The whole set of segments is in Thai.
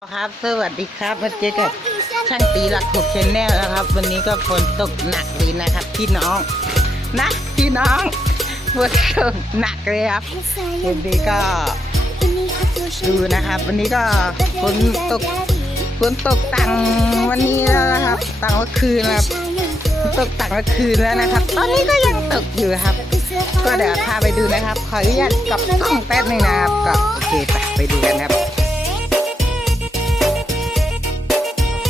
ครับสวัสดีครับมาเจอกับช่างตีหลักหกชแนลนะครับ วันนี้ก็ฝนตกหนักเลยนะครับ พี่น้องนะพี่น้องฝนตกหนักเลยครับวันนี้ก็ดูนะครับ วันนี้ก็ฝนตกฝนตกต่างวันนี้แล้วนะครับต่างเมื่อคืนนะครับฝนตกต่างเมื่อคืนแล้วนะครับ ตอนนี้ก็ยังตกอยู่ครับ ก็เดี๋ยวพาไปดูนะครับ ขออนุญาตกับกล้องแป๊บนึงนะครับก็โอเคไปดูกันครับ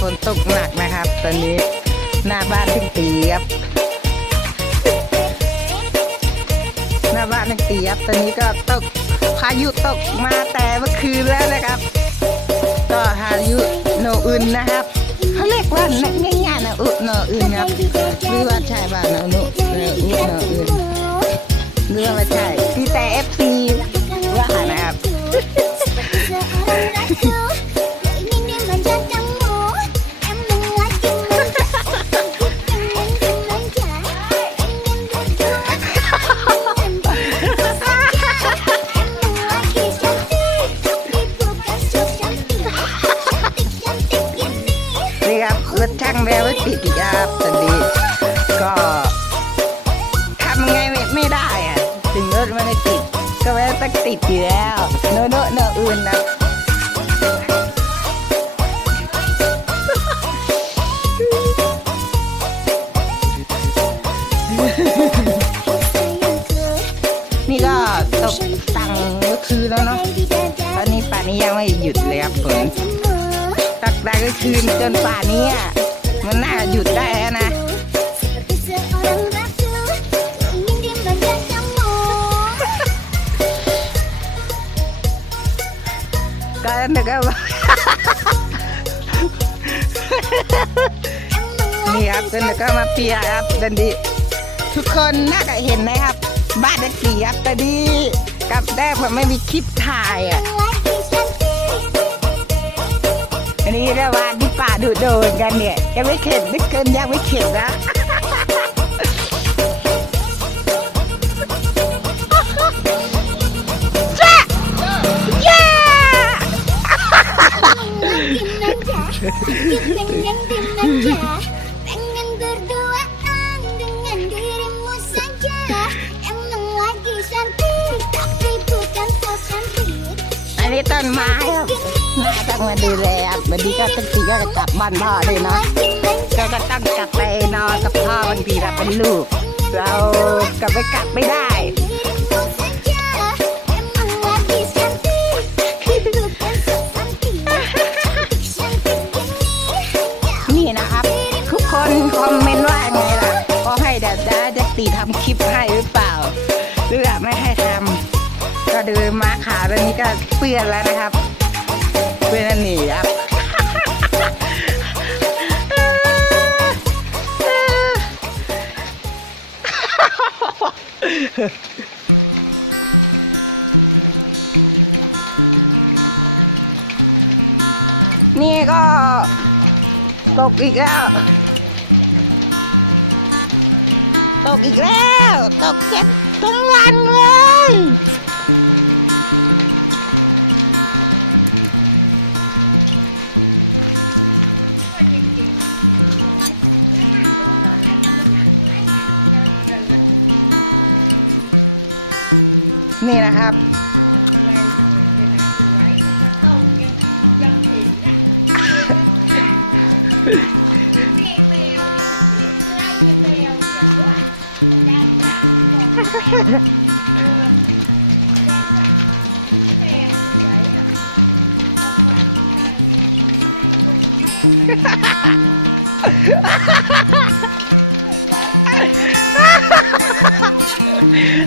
ฝนตกหนักนะครับ ตอนนี้หน้าบ้านถึงตีครับหน้าบ้านถึงตีครับตอนนี้ก็ตกพายุตกมาแต่เมื่อคืนแล้วนะครับ ก็พายุโนอึนนะครับเขาเรียกว่าง่ายๆนะอุโนอึนครับหรือว่าใช่ป่ะโนนุโนอุโนอึนหรือว่าไม่ใช่พี่แต่เอฟซี รถช่างแล้วรถติดอีกครับตอนนี้ก็ทำไงไม่ไม่ได้อะถึงรถไม่ได้ติด ก็ไม่ต้องติดอยู่แล้ว โนโนโนอื่นนะนี่ก็ตกตังเมื่อคืนแล้วเนาะ ตอนนี้ป่านนี้ยังไม่หยุดเลยครับฝน ตักได้ก็คืนจนป่านี้อะมันน่าหยุดได้แล้วนะก็นึกว่านี่ครับก็นึกว่ามาเปียครับตอนนี้ทุกคนน่าจะเห็นนะครับ บ้านเด็กตีครับตอนนี้กับแรกมันไม่มีคลิปถ่ายอะ อันนี้เรียกว่าดิป่าดูโดนกันเนี่ยยังไม่เข็ดไม่เกินยังไม่เข็ดนะแจ๊ะเย้ Pengen berduaan dengan dirimu saja Emang lagi cantik Tapi bukan so cantik อันนี้ต้นไม้ครับ น่าต้องมาดูแลบวันนี้ก็ตั้งตีก็กลับบ้านพ่อด้วยเนาะก็ก็ต้องกลับไปนอนกับพ่อบางทีเราเป็นลูก เรากลับไปกลับไม่ได้นี่นะครับ ทุกคนคอมเมนต์ว่าไงล่ะ ก็ให้แดาดาจักตีทำคลิปให้หรือเปล่า หรือไม่ให้ทำก็ดูมาขาตอนนี้ก็เปื้อนแล้วนะครับ เปื้อนนี่ครับนี่ก็ตกอีกแล้ว ตกอีกแล้ว ตกเจ็ดทั้งวันเลย Mm-hmm.